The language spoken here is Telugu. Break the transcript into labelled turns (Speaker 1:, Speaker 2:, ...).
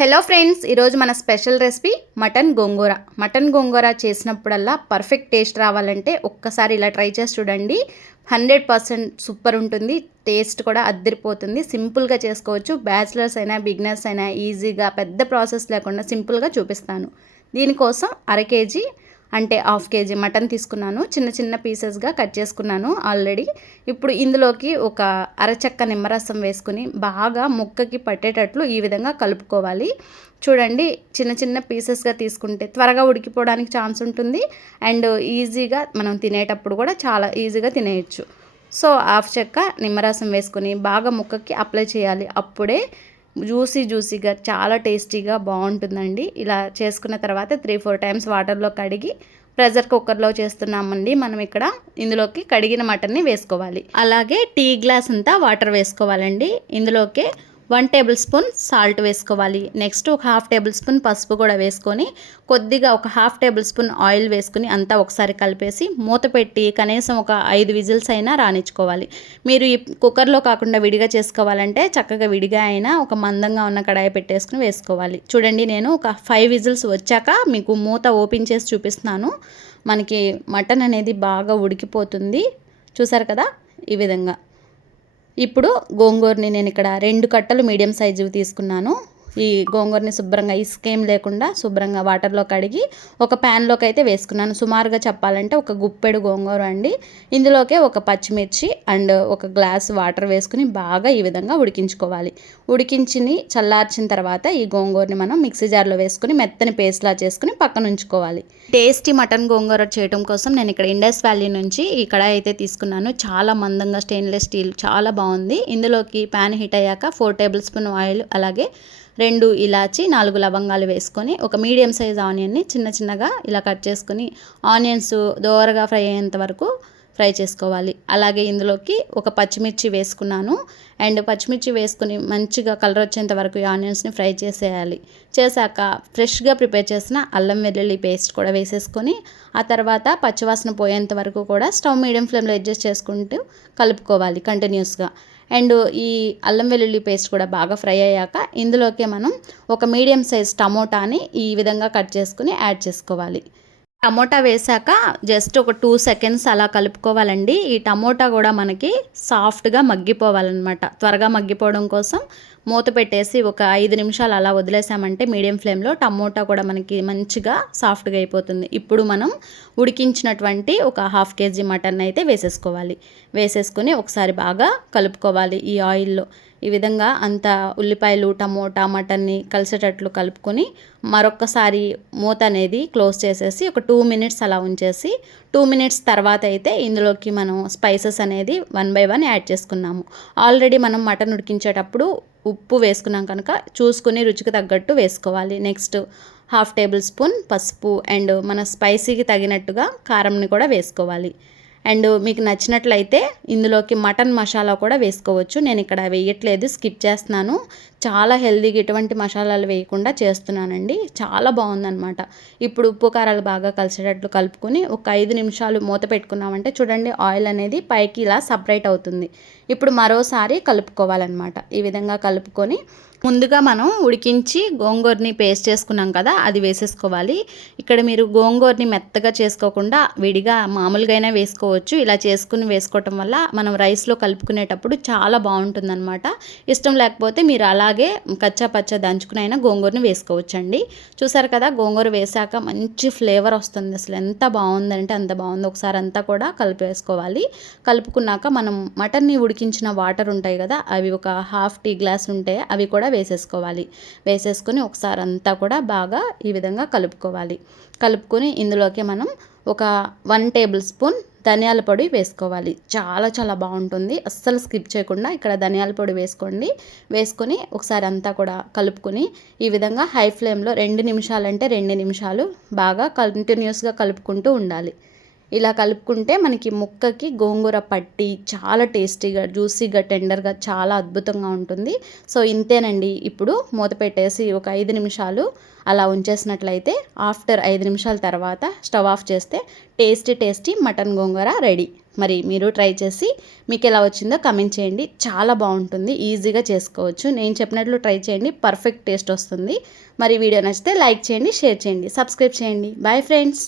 Speaker 1: హలో ఫ్రెండ్స్ ఈరోజు మన special recipe mutton gongura. Mutton gongura చేసినప్పుడల్లా పర్ఫెక్ట్ టేస్ట్ రావాలంటే ఒక్కసారి ఇలా ట్రై చేసి చూడండి. హండ్రెడ్ పర్సెంట్ సూపర్ ఉంటుంది టేస్ట్ కూడా అద్దరిపోతుంది. సింపుల్గా చేసుకోవచ్చు. బ్యాచిలర్స్ అయినా బిగినర్స్ అయినా ఈజీగా పెద్ద ప్రాసెస్ లేకుండా సింపుల్గా చూపిస్తాను. దీనికోసం అర కేజీ అంటే హాఫ్ కేజీ మటన్ తీసుకున్నాను. చిన్న చిన్న పీసెస్గా కట్ చేసుకున్నాను ఆల్రెడీ. ఇప్పుడు ఇందులోకి ఒక అరచక్క నిమ్మరసం వేసుకుని బాగా ముక్కకి పట్టేటట్లు ఈ విధంగా కలుపుకోవాలి. చూడండి చిన్న చిన్న పీసెస్గా తీసుకుంటే త్వరగా ఉడికిపోవడానికి ఛాన్స్ ఉంటుంది. అండ్ ఈజీగా మనం తినేటప్పుడు కూడా చాలా ఈజీగా తినేయచ్చు. సో హాఫ్ చెక్క నిమ్మరసం వేసుకుని బాగా ముక్కకి అప్లై చేయాలి. అప్పుడే జ్యూసీ జ్యూసీగా చాలా టేస్టీగా బాగుంటుందండి. ఇలా చేసుకున్న తర్వాత త్రీ ఫోర్ టైమ్స్ వాటర్లో కడిగి ప్రెషర్ కుక్కర్లో చేస్తున్నామండి. మనం ఇక్కడ ఇందులోకి కడిగిన మటన్ని వేసుకోవాలి. అలాగే టీ గ్లాస్ అంతా వాటర్ వేసుకోవాలండి. ఇందులోకి వన్ టేబుల్ స్పూన్ సాల్ట్ వేసుకోవాలి. నెక్స్ట్ ఒక హాఫ్ టేబుల్ స్పూన్ పసుపు కూడా వేసుకొని కొద్దిగా ఒక హాఫ్ టేబుల్ స్పూన్ ఆయిల్ వేసుకుని అంతా ఒకసారి కలిపేసి మూత పెట్టి కనీసం ఒక ఐదు విజిల్స్ అయినా రాణించుకోవాలి మీరు ఈ కుక్కర్లో కాకుండా విడిగా చేసుకోవాలంటే చక్కగా విడిగా అయినా ఒక మందంగా ఉన్న కడాయి పెట్టేసుకుని వేసుకోవాలి. చూడండి నేను ఒక ఫైవ్ విజిల్స్ వచ్చాక మీకు మూత ఓపెన్ చేసి చూపిస్తున్నాను. మనకి మటన్ అనేది బాగా ఉడికిపోతుంది. చూసారు కదా? ఈ విధంగా. ఇప్పుడు గోంగూరని నేను ఇక్కడ రెండు కట్టలు మీడియం సైజు తీసుకున్నాను. ఈ గోంగూరని శుభ్రంగా ఇసుకేం లేకుండా శుభ్రంగా వాటర్లో కడిగి ఒక ప్యాన్లోకి అయితే వేసుకున్నాను. సుమారుగా చెప్పాలంటే ఒక గుప్పెడు గోంగూర అండి. ఇందులోకే ఒక పచ్చిమిర్చి అండ్ ఒక గ్లాస్ వాటర్ వేసుకుని బాగా ఈ విధంగా ఉడికించుకోవాలి. ఉడికించిని చల్లార్చిన తర్వాత ఈ గోంగూరని మనం మిక్సీ జార్లో వేసుకుని మెత్తని పేస్ట్లా చేసుకుని పక్కన ఉంచుకోవాలి. టేస్టీ మటన్ గోంగూర చేయడం కోసం నేను ఇక్కడ ఇండస్ వ్యాలీ నుంచి ఈ కడాయి అయితే తీసుకున్నాను. చాలా మందంగా స్టెయిన్లెస్ స్టీల్ చాలా బాగుంది. ఇందులోకి ప్యాన్ హీట్ అయ్యాక ఫోర్ టేబుల్ స్పూన్ ఆయిల్ అలాగే రెండు ఇలాచి నాలుగు లవంగాలు వేసుకొని ఒక మీడియం సైజ్ ఆనియన్ని చిన్న చిన్నగా ఇలా కట్ చేసుకొని ఆనియన్స్ దోరగా ఫ్రై అయ్యేంత వరకు ఫ్రై చేసుకోవాలి. అలాగే ఇందులోకి ఒక పచ్చిమిర్చి వేసుకున్నాను. అండ్ పచ్చిమిర్చి వేసుకుని మంచిగా కలర్ వచ్చేంత వరకు ఈ ఆనియన్స్ని ఫ్రై చేసేయాలి. చేశాక ఫ్రెష్గా ప్రిపేర్ చేసిన అల్లం వెల్లుల్లి పేస్ట్ కూడా వేసేసుకొని ఆ తర్వాత పచ్చివాసన పోయేంత వరకు కూడా స్టవ్ మీడియం ఫ్లేమ్లో అడ్జస్ట్ చేసుకుంటూ కలుపుకోవాలి కంటిన్యూస్గా. అండ్ ఈ అల్లం వెల్లుల్లి పేస్ట్ కూడా బాగా ఫ్రై అయ్యాక ఇందులోకి మనం ఒక మీడియం సైజ్ టమోటాని ఈ విధంగా కట్ చేసుకుని యాడ్ చేసుకోవాలి. టమోటా వేసాక జస్ట్ ఒక టూ సెకండ్స్ అలా కలుపుకోవాలండి. ఈ టమోటా కూడా మనకి సాఫ్ట్గా మగ్గిపోవాలన్నమాట. త్వరగా మగ్గిపోవడం కోసం మూత పెట్టేసి ఒక ఐదు నిమిషాలు అలా వదిలేసామంటే మీడియం ఫ్లేమ్లో టమోటా కూడా మనకి మంచిగా సాఫ్ట్గా అయిపోతుంది. ఇప్పుడు మనం ఉడికించినటువంటి ఒక హాఫ్ కేజీ మటన్ అయితే వేసేసుకోవాలి. వేసేసుకొని ఒకసారి బాగా కలుపుకోవాలి ఈ ఆయిల్లో. ఈ విధంగా అంత ఉల్లిపాయలు టమోటా మటన్ని కలిసేటట్లు కలుపుకొని మరొక్కసారి మూత అనేది క్లోజ్ చేసేసి ఒక టూ మినిట్స్ అలా ఉంచేసి టూ మినిట్స్ తర్వాత అయితే ఇందులోకి మనం స్పైసెస్ అనేది వన్ బై వన్ యాడ్ చేసుకున్నాము. ఆల్రెడీ మనం మటన్ ఉడికించేటప్పుడు ఉప్పు వేసుకున్నాం కనుక చూసుకుని రుచికి తగ్గట్టు వేసుకోవాలి. నెక్స్ట్ హాఫ్ టేబుల్ స్పూన్ పసుపు అండ్ మన స్పైసీకి తగినట్టుగా కారంని కూడా వేసుకోవాలి. అండ్ మీకు నచ్చినట్లయితే ఇందులోకి మటన్ మసాలా కూడా వేసుకోవచ్చు. నేను ఇక్కడ వేయట్లేదు స్కిప్ చేస్తున్నాను. చాలా హెల్దీగా ఎటువంటి మసాలాలు వేయకుండా చేస్తున్నానండి. చాలా బాగుందనమాట ఇప్పుడు ఉప్పు కారాలు బాగా కలిసేటట్లు కలుపుకొని ఒక ఐదు నిమిషాలు మూత పెట్టుకున్నామంటే చూడండి ఆయిల్ అనేది పైకి ఇలా సపరేట్ అవుతుంది. ఇప్పుడు మరోసారి కలుపుకోవాలన్నమాట. ఈ విధంగా కలుపుకొని ముందుగా మనం ఉడికించి గోంగూరని పేస్ట్ చేసుకున్నాం కదా అది వేసేసుకోవాలి. ఇక్కడ మీరు గోంగూరని మెత్తగా చేసుకోకుండా విడిగా మామూలుగా అయినా వేసుకోవచ్చు. ఇలా చేసుకుని వేసుకోవటం వల్ల మనం రైస్లో కలుపుకునేటప్పుడు చాలా బాగుంటుందన్నమాట. ఇష్టం లేకపోతే మీరు అలాగే కచ్చా పచ్చ దంచుకునైనా గోంగూరని వేసుకోవచ్చండి. చూసారు కదా గోంగూర వేసాక మంచి ఫ్లేవర్ వస్తుంది. అసలు ఎంత బాగుందంటే అంత బాగుంది. ఒకసారి అంతా కూడా కలిపేసుకోవాలి కలుపుకున్నాక మనం మటన్ని ఉడికించిన వాటర్ ఉంటాయి కదా అవి ఒక హాఫ్ టీ గ్లాస్ ఉంటాయి అవి కూడా వేసేసుకోవాలి. వేసేసుకొని ఒకసారి అంతా కూడా బాగా ఈ విధంగా కలుపుకోవాలి. కలుపుకొని ఇందులోకి మనం ఒక వన్ టేబుల్ స్పూన్ ధనియాల పొడి వేసుకోవాలి. చాలా చాలా బాగుంటుంది. అస్సలు స్కిప్ చేయకుండా ఇక్కడ ధనియాల పొడి వేసుకోండి. వేసుకొని ఒకసారి అంతా కూడా కలుపుకొని ఈ విధంగా హై ఫ్లేమ్లో రెండు నిమిషాలంటే రెండు నిమిషాలు బాగా కంటిన్యూస్గా కలుపుకుంటూ ఉండాలి. ఇలా కలుపుకుంటే మనకి ముక్కకి గోంగూర పట్టి చాలా టేస్టీగా జ్యూసీగా టెండర్గా చాలా అద్భుతంగా ఉంటుంది. సో ఇంతేనండి. ఇప్పుడు మూత పెట్టేసి ఒక ఐదు నిమిషాలు అలా ఉంచేసినట్లయితే ఆఫ్టర్ ఐదు నిమిషాల తర్వాత స్టవ్ ఆఫ్ చేస్తే tasty tasty mutton gongura ready. మరి మీరు ట్రై చేసి మీకు ఎలా వచ్చిందో కమెంట్ చేయండి. చాలా బాగుంటుంది. ఈజీగా చేసుకోవచ్చు. నేను చెప్పినట్లు ట్రై చేయండి. పర్ఫెక్ట్ టేస్ట్ వస్తుంది. మరి వీడియో నచ్చితే లైక్ చేయండి షేర్ చేయండి సబ్స్క్రైబ్ చేయండి. Bye friends.